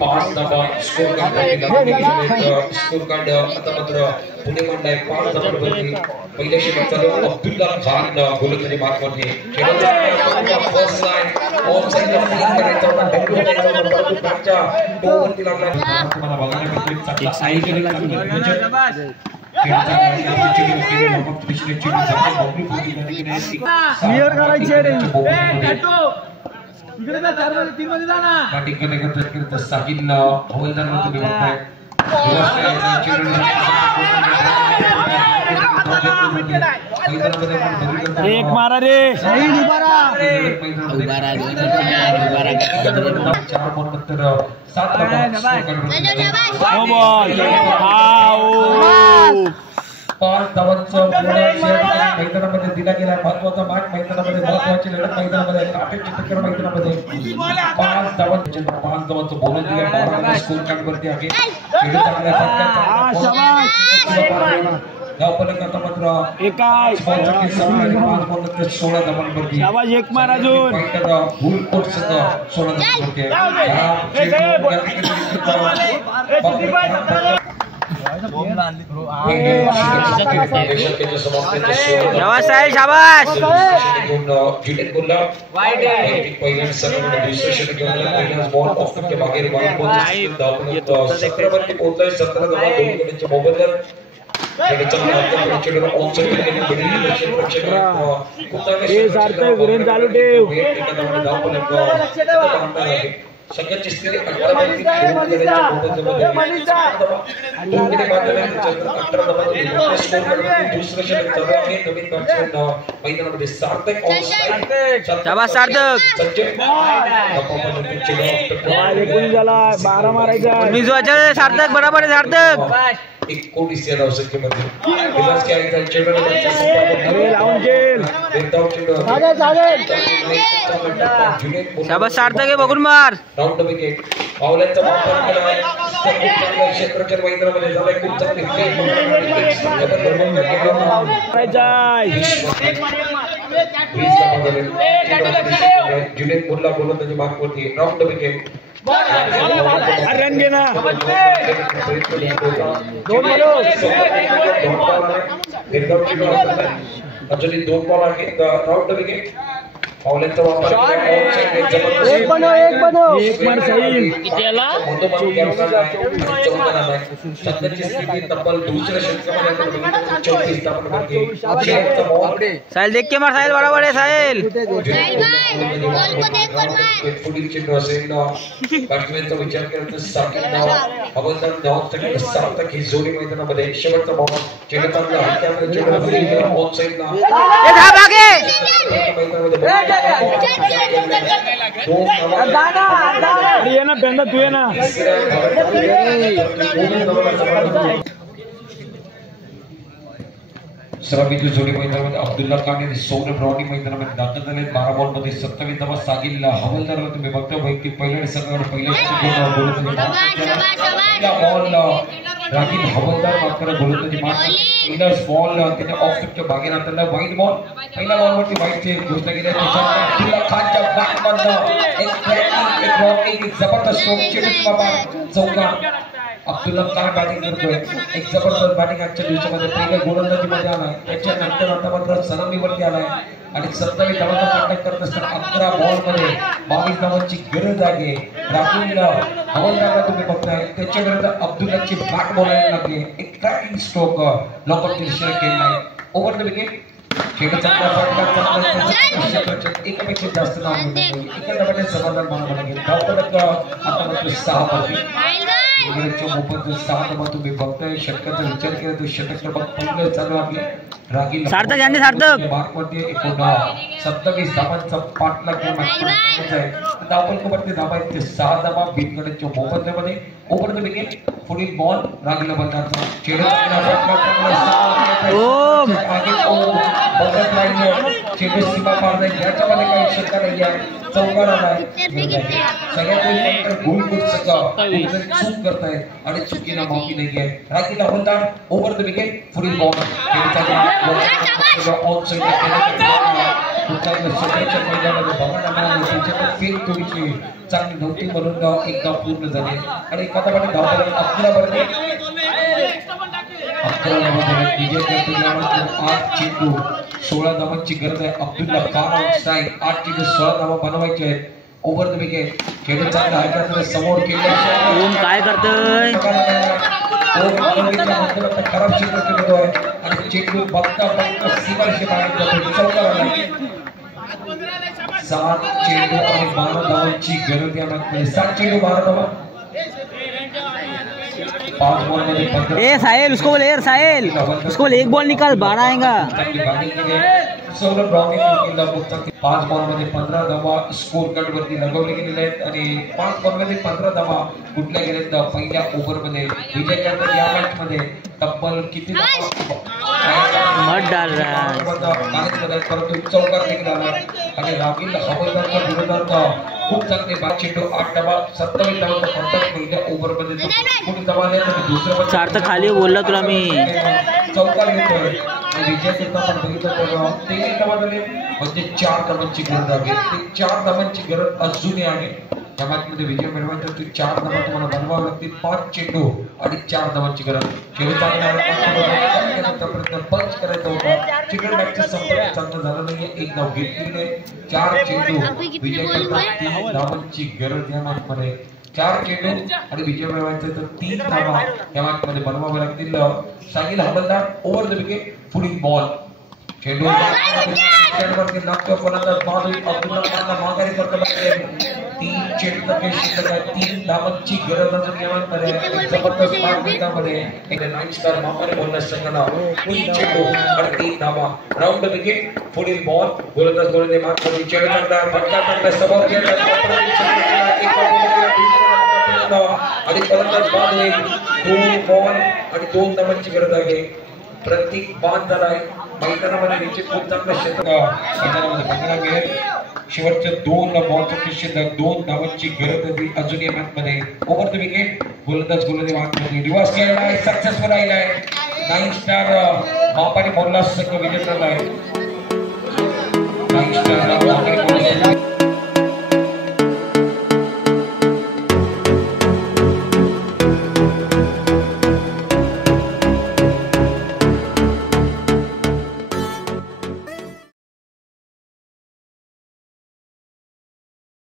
पाच धावा score card score card आता मात्र पुणे मंडळ 5 धावांवरती पहिल्या षटकाचा अब्दुल्ला खान गोलंदाजी मार्कवरती फर्स्ट लाइन ऑफ साइडला फील्ड करायचा बेंगळूरू त्यांच्या टोवरती लागला तुम्हाला बघायला मिळतो चांगला आयोजन लागलं क्लियर करायचे रे इकडे जा 4 मध्ये 3 मध्ये जा ना बॅटिंग करण्याचा साहिल हवालदार तुम्ही बघताय एक मारा रे साहिल उभा रहा 4 बॉल नंतर 7 नो बॉल आउट 5 धावांचं मैदानामध्ये दिला गेला महत्वाचा मॅच मैदानामध्ये महत्वाची लढत मैदानामध्ये काटेची टक्कर मैदानामध्ये 5 धावांचं बोलून दिला स्कोर कार्ड वरती आहे आता मात्र 16 धावांवरती एक मार अजून फुल कोर्ट 16 धावांवरती शाबाश शाबाश चालू ठेव सगळ्याची स्थिती 18 मध्ये दुसरं षटक चालू आहे नवीन बॅट्समन मैदानामध्ये सार्थक बारा मारायचा सार्थक बरोबर आहे सार्थक 1 कोटी धावसंख्येमध्ये शाबास सार्थक आहे बघून मार राऊंड विकेट पावलांचा वापर केला क्षेत्रच्या मैदानामध्ये झालाय खूप चांगली जुनेद मुल्ला गोलंदाजी मार्कवरती राऊंड विकेट रन घेना अजूनही 2 बॉल आहेत राऊंड विकेट पावलांचा वापर एक मार साहिल साहिल देख के मार साहिल बराबर है साहिल पुढील चेंडू असेल बॅट्समॅनचा विचार करत साकिब हवालदार धावत सार्थक ही जोडी मैदानामध्ये शेवटचा बॉल चेंडू चांगला हलक्या चेंडू ऑन साइडला ये ना बंदा तू है ना सराबीची जोडी मैदानामध्ये अब्दुल्ला खान आणि सौरभ रावणी मैदानामध्ये दाखल झाले 12 बॉल मध्ये 27 धावा सागिल हवालदारला तुम्ही बघता वैयक्तिक पहिल्या संघावर बॉल राखील हवालदार मात्र गोलंदाजी पहिला बॉल त्याने ऑफ स्टंपच्या बागेत आणला वाईड बॉल पहिल्या बॉलवरती वाईडची घोषणा केली अब्दुल्ला खानच्या बॅटमधनं एक जबरदस्त चौका अब्दुल्ला खान बॅटिंग करतोय एक जबरदस्त बॅटिंग आजच्या दिवसामध्ये पहिल्या गोलंदाजीमध्ये आलाय त्याच्यानंतर आता मात्र सलामीवरती आलाय आणि 27 धावांचा कॉन्टॅक्ट करत असताना 11 बॉल मध्ये 22 धावांची गरज आहे राखील हवालदारला तुम्ही बघताय त्याच्या विरुद्ध अब्दुल्लाची बॅट बोलायला लागली एक ट्रॅकिंग स्ट्रोक लॉकअप दिशेने केलाय ओव्हर द विकेट एकापेक्षा जास्त नाव एका समाधान मानावं लागेल आता मात्र 6 मोफत 6 धावा तुम्ही बघताय षटकाचा विचार केला तर षटक क्रमांक चालू आहे राखील सार्थक यांनी सार्थक मार्कवरती 27 धावांचा पाठलाग धावपलकावरती धावा आहेत ते 6 धावा बिनगणच्या मोबदल्यामध्ये ओव्हर द विकेट पुढील बॉल रागीला बंदाचा चेंडू चांगला ओम आगे बघत राहिलं चेंडू सीमा पार नाही याच्यामध्ये काही शंका नाही आहे चौकार आलाय सगळ्यात नंतर गोल चूक करतायत आणि चुकीला माफी नाही आहे रागीला बंदार ओव्हर द विकेट पुढील बॉल ऑन थोडीशी चांगली नव्हती म्हणून एकदा पूर्ण झाले आणि एखादा पाठी धावला 8 चेंडू 16 धावांची गरज आहे अब्दुल्ला खान आउटसाइड 8 चेंडू 16 धावा बनवायचे आहेत ओव्हर द विकेट खेळ चांगला आहे समोर केले ओम काय करतोय खराब चेंडू केलेलो आहे आणि चेंडू बघता सीमारेषे बाहेर चौकार आला 7 चेंडू आणि 12 धावांची गरज यामध्ये 7 चेंडू 12 धावा 5 बॉल मध्ये 15 ए साहिल उसको बोल यार साहिल उसको बोल एक बॉल निकाल 12 आएगा सौरभ ब्राउनिंग केला फक्त 5 बॉल मध्ये 15 धावा स्कोर कार्ड वरती लगवले गेलेले आहेत आणि 5 बॉल मध्ये 15 धावा कुठल्या गेलेत पहिल्या ओव्हर मध्ये विजय करतात या मॅच मध्ये तब्बल किती मत डाल रहा है परंतु चौकार देखील आला आणि रागील हवालदारच्या विरोधात खूप चांगले 5 चेंडू 8 धावा 27 धावांचा फरक पहिल्या ओव्हर मध्ये पुढे धावा आले तर दुसऱ्या सार्थक खाली बोलला तुला मी चौकार येतोय विजय करता पण बघितलं तर 3 धावा झाले म्हणजे 4 धावांची गरज आहे ते 4 धावांची गरज अजूनही आहे या मॅच मध्ये विजय मिळवायचा तर 4 धावा तुम्हाला बनवावे लागतील 5 चेंडू आणि 4 धावांची गरज खेळ चांगला प्रयत्न पंच करायचा होता चिकन मॅचचा संपर्क चांगला झाला नाहीये 1 धाव घेतली 4 चेंडू विजय करता 3 धावांची गरज या मॅच मध्ये 4 चेंडू आणि विजय मिळवायचा तर 3 धावा या मॅच मध्ये बनवावे लागतील साहिल हवालदार ओव्हर द विकेट पुढील बॉल चेंडू वरती लागतो फलंदाज माधवी अब्दुल्ला खानला माघारी करतो 3 चेंडू तक शिल्लक आहे 3 धावांची गरज अजून या मॅच मध्ये जबरदस्त मार्गामध्ये एक 9 स्टार मामाने बोलला संघाला 3 चेंडू आणि 3 धावा राऊंड द विकेट पुढील बॉल गोलंदाज गोलंदाज मार्गामध्ये चेंडू टाकला फटका टाकला समोर गेला आणि फलंदाज माधवी 2 बॉल आणि 2 धावांची गरज आहे प्रत्येक बाद झाला आहे मैदानामध्ये नीचे खूप चांगलं क्षेत्र मैदानामध्ये बघायला मिळेल शेवटच्या 2 बॉलच्या शिल्लक 2 धावांची गरज होती अजून या मॅच मध्ये ओव्हर द विकेट गोलंदाज गोलंदाज मार्गामध्ये रिव्हर्स केला आहे सक्सेसफुल आहे 9 स्टार मापाडी मोल्ला संघ विजय झाला आहे 9 स्टार